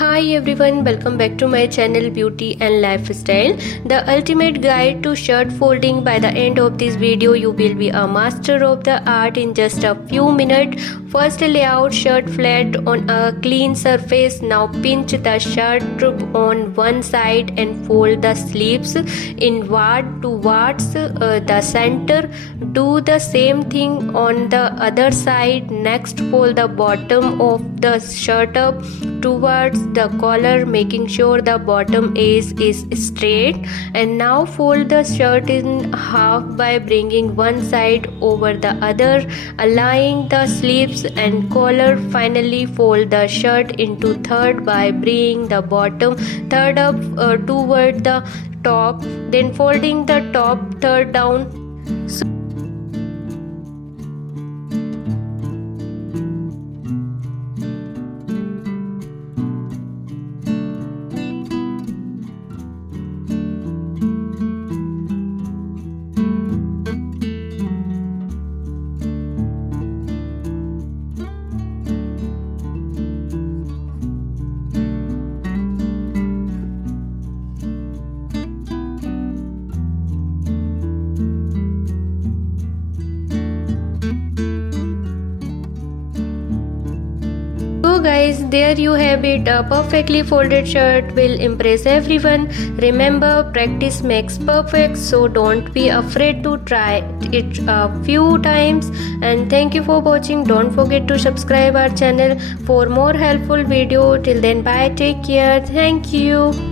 Hi everyone, welcome back to my channel Beauty and Lifestyle, the ultimate guide to shirt folding. By the end of this video you will be a master of the art in just a few minutes. First, lay out shirt flat on a clean surface. Now pinch the shirt on one side and fold the sleeves inward towards the center. Do the same thing on the other side. Next, fold the bottom of the shirt up towards the collar, making sure the bottom edge is straight. And now fold the shirt in half by bringing one side over the other, aligning the sleeves and collar. Finally, fold the shirt into third by bringing the bottom third up toward the top, then folding the top third down. So guys, there you have it. A perfectly folded shirt will impress everyone. Remember, practice makes perfect, so don't be afraid to try it a few times. And thank you for watching. Don't forget to subscribe our channel for more helpful video. Till then, bye, take care, thank you.